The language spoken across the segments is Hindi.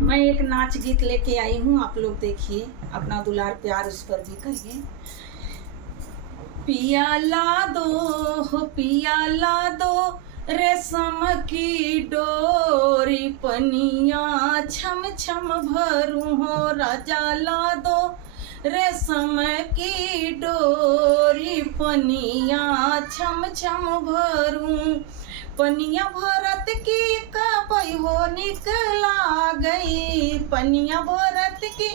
मैं एक नाच गीत लेके आई हूँ, आप लोग देखिए, अपना दुलार प्यार उस पर भी करिए। पिया ला दो हो पिया ला दो, रेशम की डोरी पनिया छम छम भरूं हो, राजा ला दो रेशम की डोरी पनिया छम छम भरूं। पनिया भरत की कबई हो निकला गई, पनिया भरत की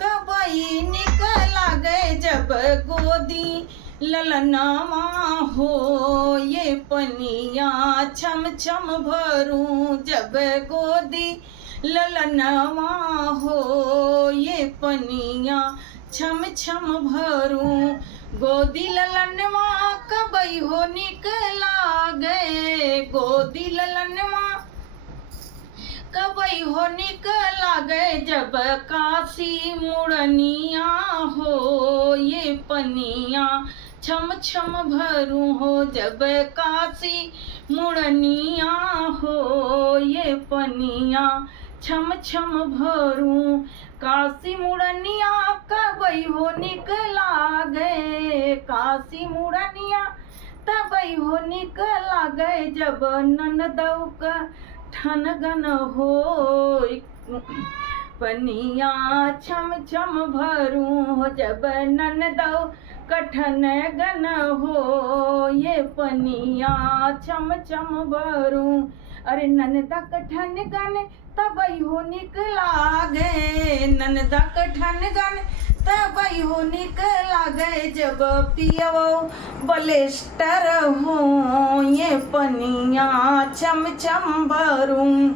कबई निकला गए, जब गोदी ललनामा हो ये पनिया छम छम भरूं, जब गोदी ललनामा हो ये पनिया छम छम भरूं। गोदी ललनवा कबई हो निकला गए, गोदी ललनवा कबई हो निकला गए, जब काशी मुड़निया हो ये पनिया छम छम भरूं हो, जब काशी मुड़निया हो ये पनिया छम छम भरूं। काशी मुड़निया कबई हो निकला गए, काशी मुड़निया तबई हो निकला गए, जब ननदौ का ठनगन हो पनिया छम छम भरूं हो, जब ननदौ कठन गन हो ये पनिया छम छम भरूं। अरे ननदा कठन गन तबई हो निकला गए, ननदा कठन गन तबई हो निकला गए, जब पियवो बलेस्टर हो ये पनिया छम छम भरूं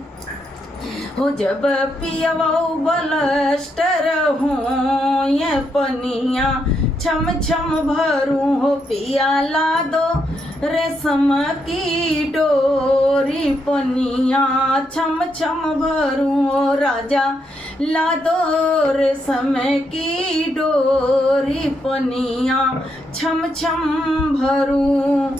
हो, जब पियवो बलेस्टर हो ये पनिया छम छम भरूं हो। पिया ला दो रेशम की डोरी पनिया छम छम भरूं हो, राजा ला दो रेशम की डोरी पनिया छम छम भरूं।